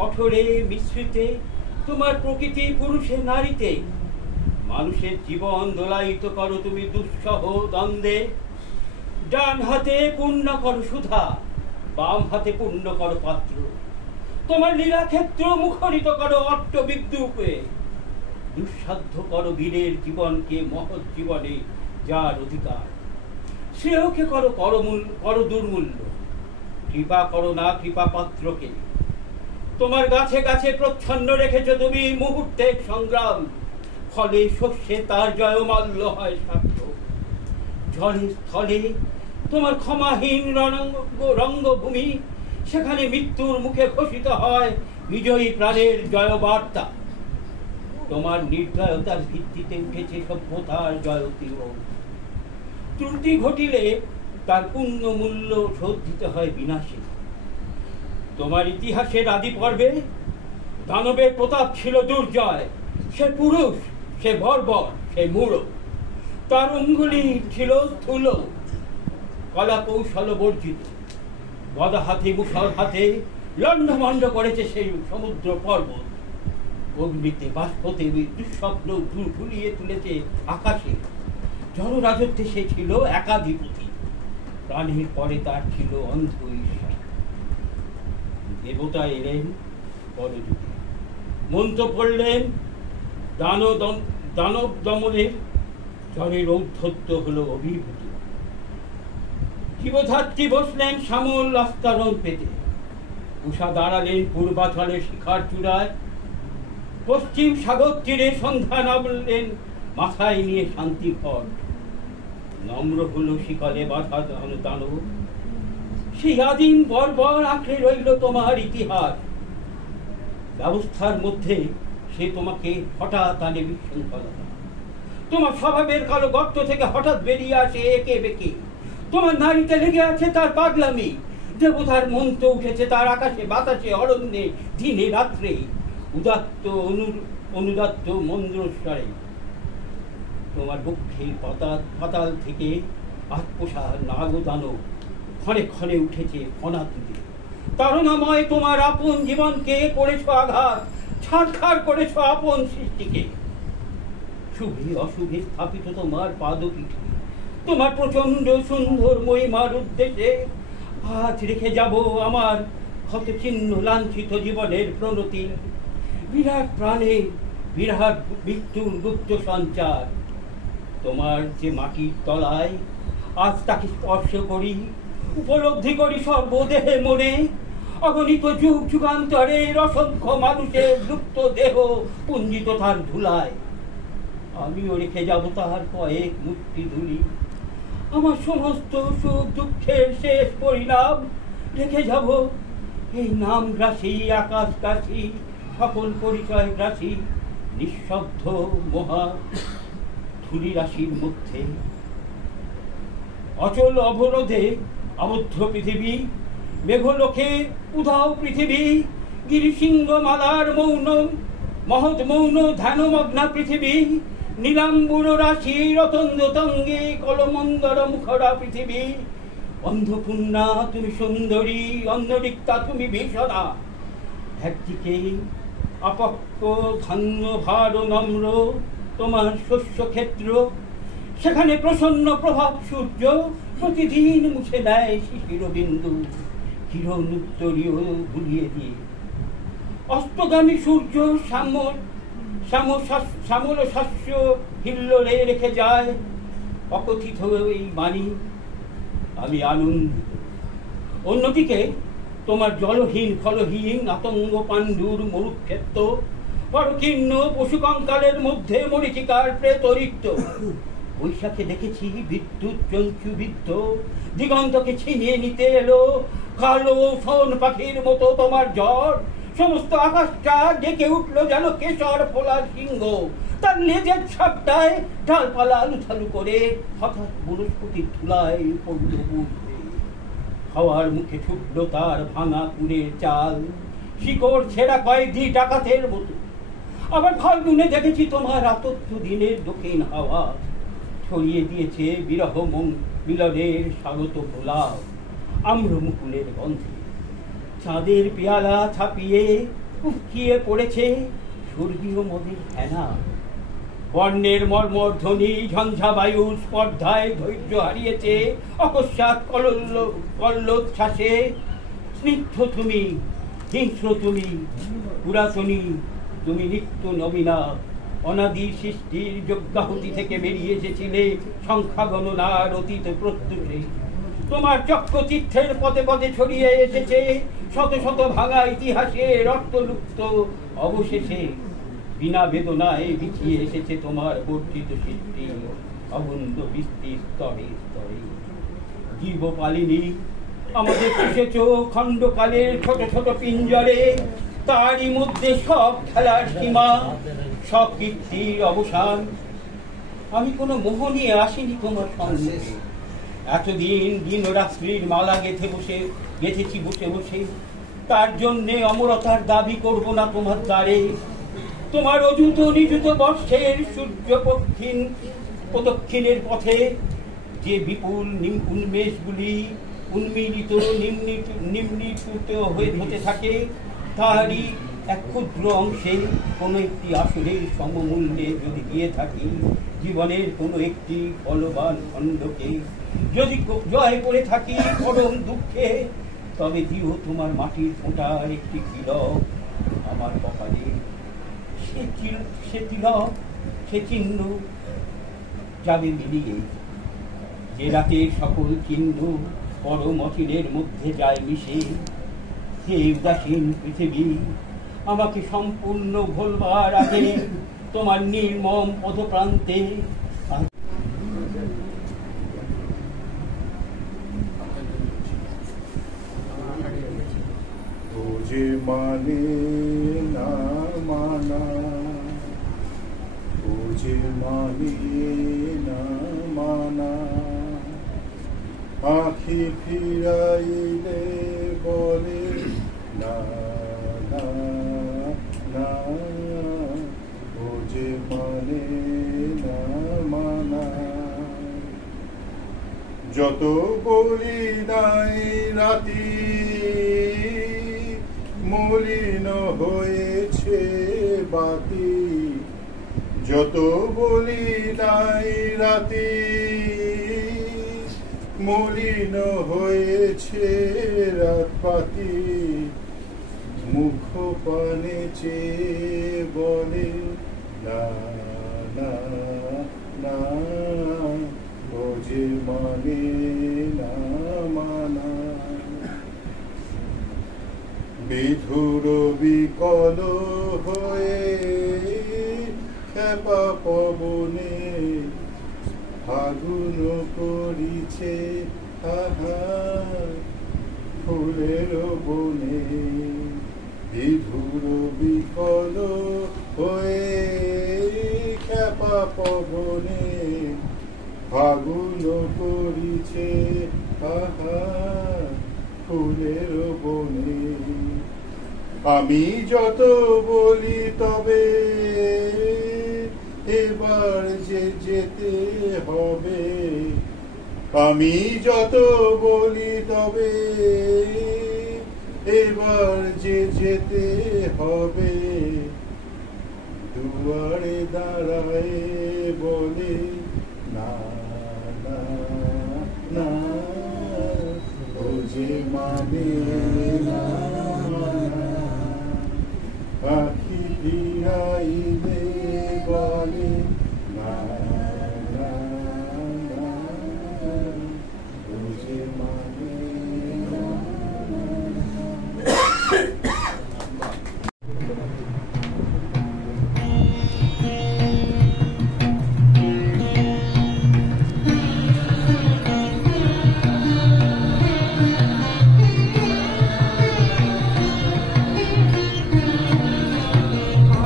কঠোরে মিশ্রিতে তোমার প্রকৃতি পুরুষে নারীতে মানুষের জীবন দোলায়িত করো তুমি দুঃসহ দ্বন্দ্বে। ডান হাতে পূর্ণ করো সুধা, বাম হাতে পূর্ণ করো পাত্র। তোমার লীলাক্ষেত্র মুখরিত করো অট্ট বিদ্রুপে। দুঃসাধ্য করো বীরের জীবনকে মহৎ জীবনে যার অধিকার। শ্রেয়কে করো দুর্মূল্য, কৃপা করো না কৃপা পাত্রকে। তোমার গাছে গাছে প্রচ্ছন্ন রেখেছ তুমি মুহূর্তের সংগ্রাম, ফলে শস্যে তার জয়মাল্য হয় সার্থক। ঝড়ে স্থলে তোমার ক্ষমাহীন রঙ্গভূমি, সেখানে মৃত্যুর মুখে ঘোষিত হয় বিজয়ী প্রাণের জয়বার্তা। তোমার নির্দয়তার ভিত্তিতে উঠেছে সভ্যতার জয়তীর। ত্রুটি ঘটিলে তার পূর্ণ মূল্য শোধ দিতে হয় বিনাশে। তোমার ইতিহাসের আদি পর্বে দানবের প্রতাপ ছিল দুর্জয়। সে পুরুষ, সে বর্বর, সে মূঢ়। তার অঙ্গুলি ছিল স্থূল, কলা কৌশল বর্জিত। গদা হাতে মুসল হাতে লণ্ডভণ্ড করেছে সেই সমুদ্র পর্বত। অগ্নিতে বাষ্পতে দুঃস্বপ্ন ঝুলিয়ে তুলেছে আকাশে। জনরাজত্বে সে ছিল একাধিপতি, প্রাণের পরে তার ছিল অন্ধ ঈর্ষা। দেবতা এলেন পরযুগে, মন্ত্র পড়লেন দানব দমনের। জনের ঔদ্ধত্য হলো অভিভূত। জীবধাত্রী বসলেন শ্যামল আস্তরণ পেতে। উষা দাঁড়ালেন পূর্বাচলের শিখার চূড়ায়। পশ্চিম সাগর তীরে সন্ধ্যা নামলেন মাথায় নিয়ে শান্তি ঘট। নম্র হলো শিকলে বাধা দানব। সেই আদিম বর্বর আঁকড়ে রইল তোমার ইতিহাস। ব্যবস্থার মধ্যে সে তোমাকে হঠাৎ আনে বিশৃঙ্খলতা। তোমার স্বভাবের কালো গর্ত থেকে হঠাৎ বেরিয়ে আসে একে বেঁকে। তোমার নারীতে লেগে আছে তার পাগলামি। দেবতার মন্ত্র উঠেছে তার আকাশে বাতাসে অরণ্যে দিনে রাত্রে। উদাত্ত অনুদাত্ত মন্দ্রস্বরে তোমার বক্ষের পাতাল থেকে আত্মসা নাগদানব ক্ষণে ক্ষণে উঠেছে ফনা তুলে। তারুণাময় তোমার আপন জীবনকে করেছ আঘাত, ছাড়খাড় করেছ আপন সৃষ্টিকে। শুভে অশুভে স্থাপিত তোমার পাদপীঠে, তোমার প্রচন্ড সুন্দর মহিমার উদ্দেশ্যে আজ রেখে যাব আমার ক্ষত চিহ্ন লাঞ্ছিত জীবনের প্রণতি। বিরাট প্রাণে বিরাট মৃত্যুর গুপ্ত সঞ্চার। তোমার যে মাটির তলায় আজ তাকে স্পর্শ করি, উপলব্ধি করি সর্বদেহে মনে। অগণিত যুগ যুগান্তরের অসংখ্য মানুষের লুপ্ত দেহ পুঞ্জিত তার ধুলায়। আমিও রেখে যাব তাহার কয়েক মুষ্টি ধুলি। আমার সমস্ত সুখ দুঃখের শেষ পরিণাম রেখে যাব এই নাম গ্রাসী আকাশ গ্রাসী সকল পরিচয় গ্রাসী নিঃশব্দ মহা ধুলি রাশির মধ্যে। অচল অবরোধে আবদ্ধ পৃথিবী, মেঘলোকে উধাও পৃথিবী, গিরিশৃঙ্গ মালার মৌন মহৎ মৌন ধ্যানমগ্না পৃথিবী, নীলাম্বুর রাশি রতন্দ তঙ্গে কলমন্দর মুখরা পৃথিবী। অন্ধপূর্ণা তুমি সুন্দরী, অন্যদিকটা তুমি ভীষণা। একদিকে আপক্ষ ধান্য ভার নম্র তোমার শস্য ক্ষেত্র, সেখানে প্রসন্ন প্রভাব সূর্য প্রতিদিন মুছে দেয় শিশির বিন্দু কিরণ উত্তরীয় ভুলিয়ে দিয়ে। অস্তগামী সূর্য শ্যামল শস্য হিল্লোলে রেখে যায় অকথিত এই বাণী, আমি আনন্দিত। অন্যদিকে তোমার জলহীন ফলহীন আতঙ্গ পাণ্ডুর মরুক্ষেত্র, পরকীর্ণ পশু কঙ্কালের মধ্যে মরীচিকার প্রেতরিক্ত। বৈশাখে দেখেছি বিদ্যুৎ চঞ্চুবিদ্ধ দিগন্তকে ছিনিয়ে নিতে এলো কালো শোন পাখির মতো তোমার ঝড়। সমস্ত আকাশটা ডেকে উঠল যেন কেশর ফোলার সিংহ। তার লেজের ছাপটায় ডালপালা আলুথালু করে হঠাৎ বনস্পতির ধুলায় পড়ল বুঝবে। হাওয়ার মুখে ছুটল তার ভাঙা কুড়ের চাল, শিকড় ছেঁড়া কয়েকটি ডাকাতের মতো। আবার ফাল্গুনে দেখেছি তোমার আতত্য দিনের দক্ষিণ হাওয়া ছড়িয়ে দিয়েছে বিরহ মিলনের স্বাগত গোলাপ আম্র মুকুলের গন্ধে। চাঁদের পেয়ালা ছাপিয়ে উকিয়ে পড়েছে স্বর্গীয় মোদের হেনা। বর্ণের মর্মর ধ্বনি ঝঞ্ঝা বায়ুর স্পর্ধায় ধৈর্য হারিয়েছে অকস্মাৎ কল্লোচ্ছ্বাসে। স্নিগ্ধ তুমি, হিংস্র তুমি, পুরাতনী তুমি, নিত্য নবীনা। অনাদি সৃষ্টির যজ্ঞাহুতি থেকে বেরিয়ে এসেছিলে সংখ্যা গণনার অতীত প্রত্যুষে। তোমার চক্রতীর্থের পদে পদে ছড়িয়ে এসেছে শত শত ভাঙা ইতিহাসের অর্থলুপ্ত অবশেষে। বিনা বেদনায় বিছিয়ে এসেছে তোমার বর্ধিত সৃষ্টি অবন্ধ বৃষ্টি স্তরে স্তরে। জীবপালিনী আমাদের পুষেছ খণ্ডকালের ছোট ছোট পিঞ্জরে, তারই মধ্যে সব খেলার সীমা, সব কীর্তির অবসান। আমি কোনো মোহ নিয়ে আসিনি তোমার সঙ্গে, এতদিন দিন রাত্রির মালা গেঁথেছি বসে বসে। তার জন্যে অমরতার দাবি করব না তোমার দ্বারে। তোমার অযুত নিযুত বর্ষের সূর্য প্রদক্ষিণের পথে যে বিপুল উন্মেষগুলি উন্মিলিত নিম্নীকৃত হয়ে হতে থাকে, তারই এক ক্ষুদ্র অংশে কোনো একটি আসরের সমমূল্যে যদি দিয়ে থাকি জীবনের কোনো একটি বলবান খণ্ডকে, যদি জয় করে থাকি পরম দুঃখে, তবে দিও তোমার মাটির ফোঁটার একটি তিলক আমার কপালে। সে তিলক, সে চিহ্ন যাবে মিলিয়ে, যে রাতের সকল চিহ্ন পরম অচিরের মধ্যে যায় মিশে। হে উদাসীন পৃথিবী, আমাকে সম্পূর্ণ ভোলবার আগে তোমার নির্মম পদপ্রান্তে যে মানে না মানা, ও যে মানে না মানা, আখি ফিরাইলে বলে না না না, ও যে মানে না মানা। যত বলি নাই রাতি মলিন হয়েছে বাতি, যত বলি নাই রাতি মলিন হয়েছে রাতপাতি। মুখ পানে চেয়ে বলে না না না, ও যে মানে না মানা। বিধুর বিকল হয়ে খেপা পবনে ফাগুন করিছে আহা ফুলের বনে। বিধুর বিকল হয়ে খেপা পবনে ফাগুন করিছে আহা ফুলের বনে। আমি যত বলি তবে এবার যে যেতে হবে, আমি যত বলি তবে এবার যে যেতে হবে। দুয়ারে দাঁড়ায় বলে না না না, ও যে মানে না মানা। আখি ফিরাইলে বলে না না না, ও যে মানে না।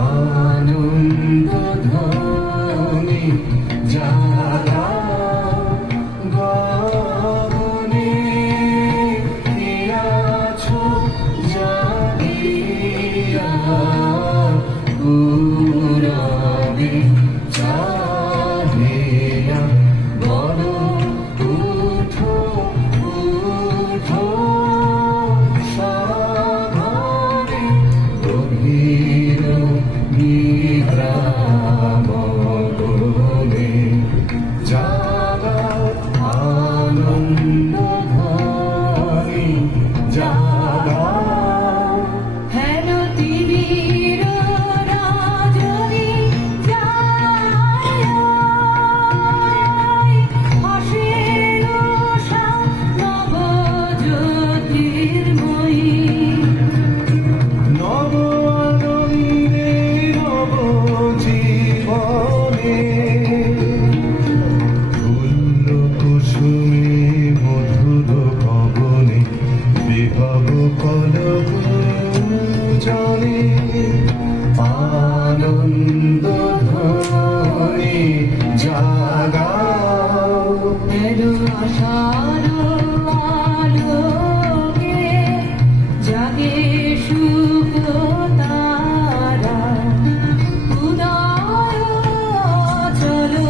আনো নিদ্রামগ্নে জাগাও আনন্দ ধ্বনি জাগাও। হেন তিমির রজনী যায়, হাসেন উষা নব জ্যোতির্ময়ী। নব আনন্দে নব জীবনে ফুল্ল কুসুমে মধুর পবনে বিভব কলক জলে আনন্দ ধ্বনি জাগাও। হেন আশার আলোকে জাগে শুভ তারা, উদয় চলো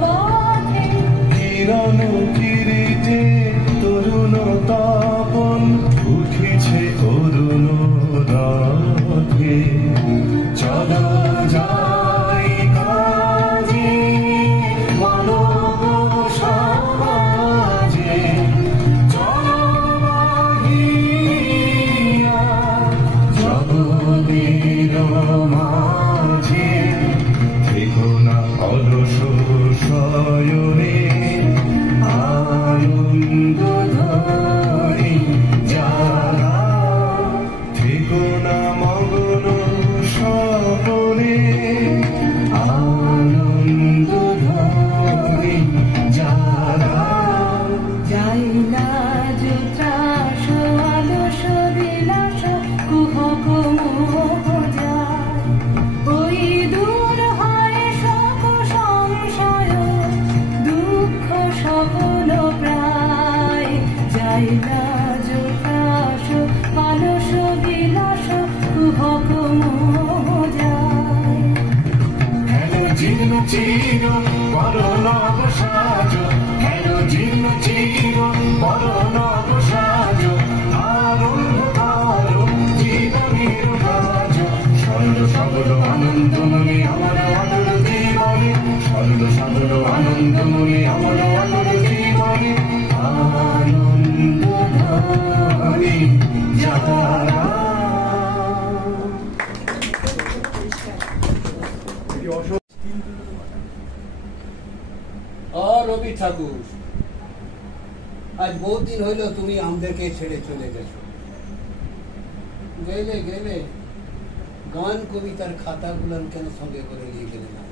পথে। কিরণ কিরিটে তরুণ তাপন উঠেছে অরুণ রাতে। চলো যাই কাজে মানব সমাজে, চলো বাহিয়া জগতের মাঝে। থেকো না অলস শয়নে আনন্দ ধ্বনি জাগাও। থেকো না মগ্ন স্বপনে আনন্দ ধ্বনি জাগাও। যাই না ত্রাস আলস বিলাস কুহক মোহ যায়, ওই দূর হয় শোক সংশয় দুঃখ সকল প্রায়। যাই না ত্রাস আলস বিলাস কুহক মোহ যায়। হেন জীর্ণ চির বড় নব সাজ, হেন জীর্ণ চির বড় নব সাজ। আরম্ভ করো জীবনের কাজ, সরল সবল আনন্দ মনে আমার অটল জীবনে। সরল সবল আনন্দ মনে আমার অটল জীবনে। আনন্দ ধ্বনি জাগাও। রবি ঠাকুর, আজ বহুত দিন হইল তুমি আমাদেরকে ছেড়ে চলে গেছো। গেলে গেলে গান কবিতার খাতাগুলান কেন সঙ্গে করে নিয়ে গেলে না?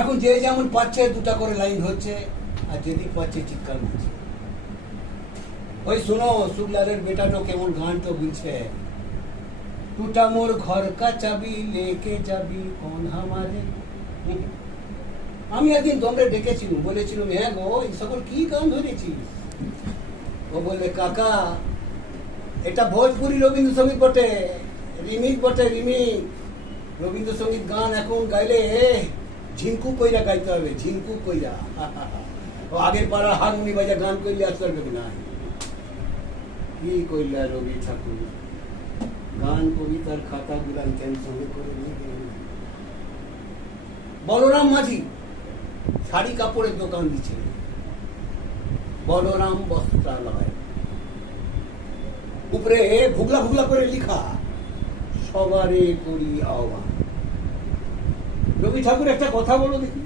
এখন যে যেমন পাচ্ছে দুটা করে লাইন হচ্ছে, আর যেদিক পাচ্ছে চিৎকার মারছে। ওই শুনো, শুক্লারের বেটানো কেমন গান তো বলছে, টুটা মোর ঘর কা চাবি লেকে যাবি কোন হামারে। আমি একদিন তোমরা ডেকেছিলাম, বলেছিলাম হ্যাঁ গো এই সকল কি গান ধরেছিস? ও বললে কাকা এটা ভোজপুরি রবীন্দ্রসঙ্গীত বটে, রিমিক বটে, রিমিক। রবীন্দ্রসঙ্গীত গান এখন গাইলে ঝিঙ্কু কইরা গাইতে হবে, ঝিঙ্কু কইরা। ও আগের পাড়া হারমোনি বাজা গান করলে আজ করবে না। কি কইলা রবি ঠাকুর, গান কবিতার খাতা গুলান কেন সঙ্গে করে নিয়ে গেলেন? বলরাম মাঝি শাড়ি কাপড়ের দোকান দিচ্ছে, বলরাম বস্ত্রালয়, উপরে ভুগলা ভুগলা করে লিখা, সবারে করি আহ্বান। রবি ঠাকুর একটা কথা বলো দেখি,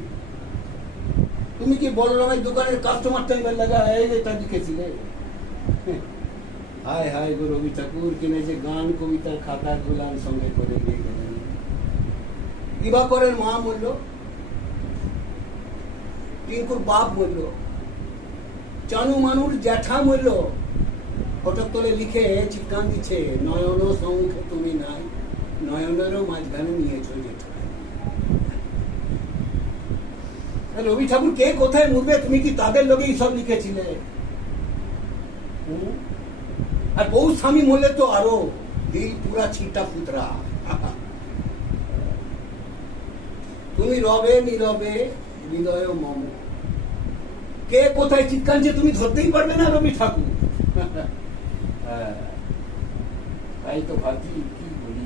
তুমি কি বলরামের দোকানের কাস্টমার টাইমের লাগা এটা লিখেছিলে? হায় হায় গো রবি ঠাকুর, কিনে যে গান কবিতার খাতা গুলান সঙ্গে করে নিয়ে গেলেন। দিবাকরের মা মূল্য, টিঙ্কুর বাপ মূল্য, চানু মানুর জ্যাঠা মূল্য, ফটক তলে লিখে চিৎকান দিচ্ছে, নয়ন সংখ্যে তুমি নাই, নয়নেরও মাঝখানে নিয়েছ জেঠা। রবি ঠাকুর কে কোথায় মরবে, তুমি কি তাদের লোকেই সব লিখেছিলে? আর বউ স্বামী মরলে তো আরো দিল পুরা ছিটা ফুতরা। তুমি রবে নীরবে হৃদয় মম, কে কোথায় চিৎকার যে তুমি ধরতেই পারবে না রবি ঠাকুর। তাই তো ভাবছি কি বলি,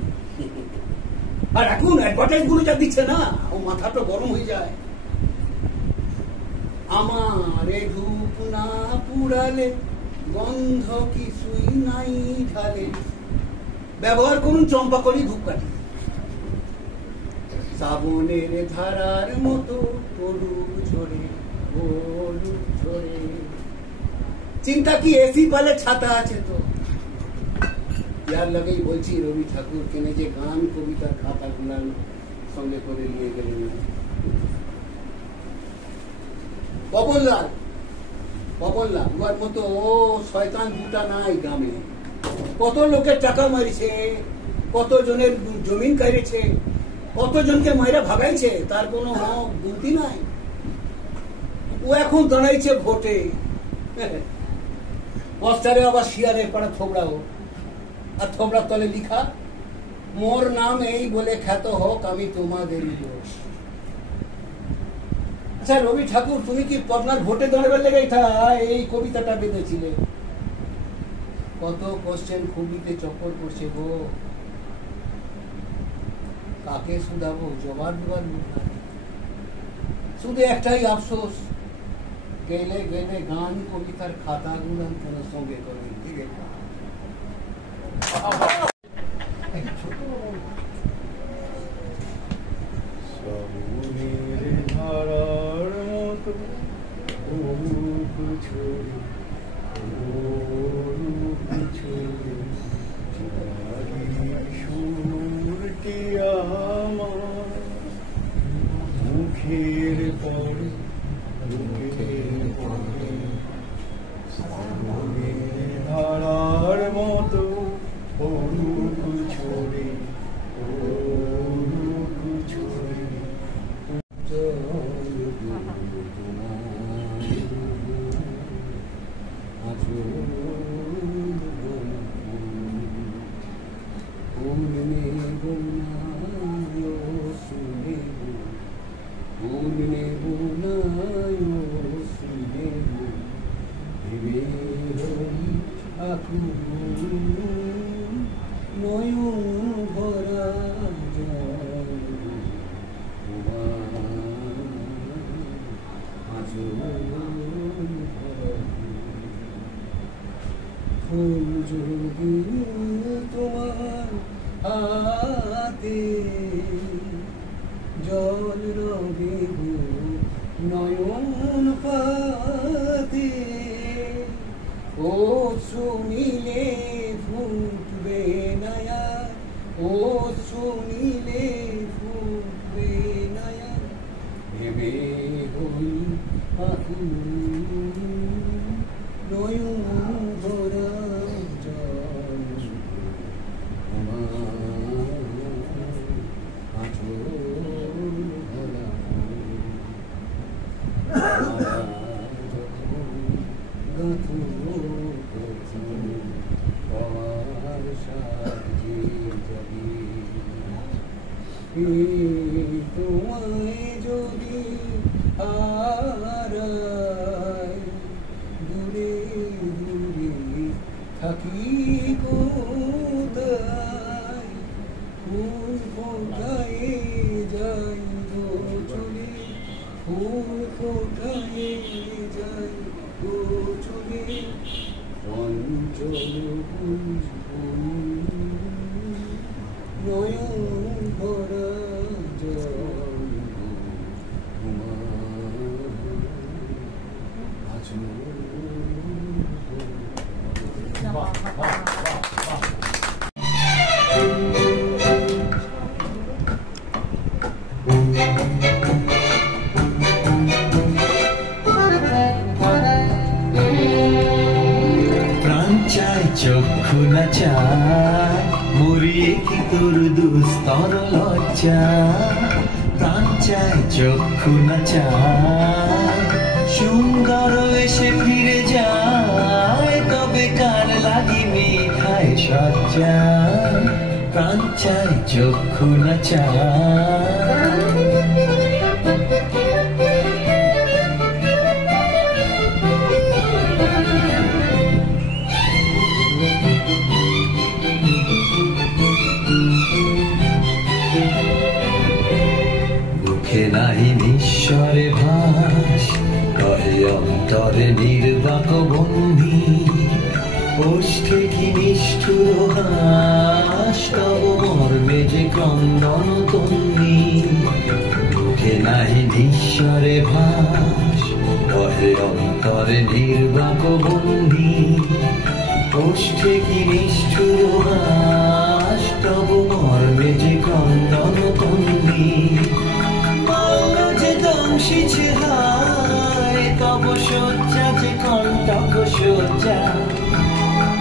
আর এখন অ্যাডভার্টাইজ গুলো যা দিচ্ছে না, ও মাথাটা গরম হয়ে যায়। আমারে ধূপ না পুড়ালে গন্ধ কিছুই নাই ঢালে, ব্যবহার করুন চম্পাকলি ধূপকাঠি। শ্রাবণের ধারার মতো হলুদ ঝরে হলুদ ঝরে। চিন্তা কি এসি পালে ছাতা আছে তো। ইয়ার লাগেই বলছি রবি ঠাকুর কেনে যে গান কবিতার খাতা গুলান সঙ্গে করে নিয়ে গেলেন। পবনলাল উহার মতো শয়তান দুটা নাই গ্রামে। কত লোকের টাকা মারিছে, কত জনের জমিন কাইরেছে, কত জনকে মাইরা ভাগাইছে, তার কোনো গুনতি নাই। ও এখন দাঁড়াইছে ভোটে, মাস্টারে আবার শিয়ারের পাড়া থোবড়াও, আর থোবড়ার তলে লিখা মোর নাম এই বলে খ্যাত হোক আমি তোমাদেরই দোষ। আচ্ছা রবি ঠাকুর, তুমি কি পদ্মার ভোটে দাঁড়াবার লেগে এই কবিতাটা বেঁধেছিলে? কত কোশ্চেন খুবিতে চক্কর করছে গো, কাকে শুধাবো, জবাব দেবার মুখ নাই। শুধু একটাই আফসোস, গেলে গেলে গান কবিতার খাতা গুলান কোন সঙ্গে করে দিকে। মুখের পরে ধারার মতো অরূপ ছড়ে অরূপ ছড়ে। তোমার হাতে জল রবে নয়ন পাতে, ও শুনিলে ফুটবে নয়া, ও শুনিলে ফুটবে নয়া, ভেবে হই আকুল নয়ন ভরা জল তোমায় যদি হারাই দূরে দূরে থাকি কোথায়, ফুল ফোটায় যাই গো চলে, ফুল ফোটায় যাই গো চলে, অঞ্চল নয়ন ভরা জল প্রাণ চাই চক্ষু না চায় মরিয়ে কি তোর দুস্তর লজ্জা, প্রাণ চাই চক্ষু না চায় সুন্দর এসে ফিরে যায়, তবে কার লাগি মিঠাই সজ্জা, প্রাণ চাই চক্ষু না চায়। নাহি নিঃস্বরে ভাস কহে অন্তরে নির্বাক বন্ধি ওষ্ঠে কি নিষ্ঠুর হাস তব মর্মে যে ক্রন্দন তন্নি মুখে নাহি নিঃস্বরে ভাস কহে অন্তরে নির্বাক বন্ধি ওষ্ঠে কি নিষ্ঠুর হাস তব মর্মে যে ক্রন্দন তন্নি মাল্য যে দংশিছে হায় তব শয্যা যে কণ্টক শয্যা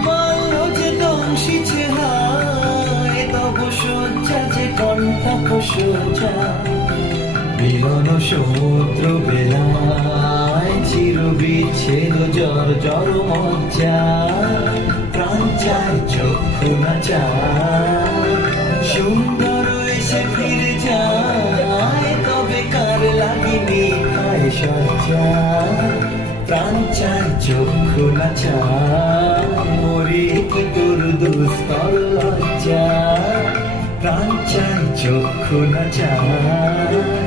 মাল্য যে দংশিছে হায় তব শয্যা যে কণ্টক শয্যা মিলন সমুদ্র বেলায় চির বিচ্ছেদ জর জর মজ্জা প্রাণ চায় চক্ষু না চায় সুন্দর এসে ফিরে যায় তবে কার লাগিনি খায় সজ্জা প্রাণ চায় চক্ষু না চায় মরি কি তোর দুস্তর লজ্জা প্রাণ চায় চক্ষু না চায়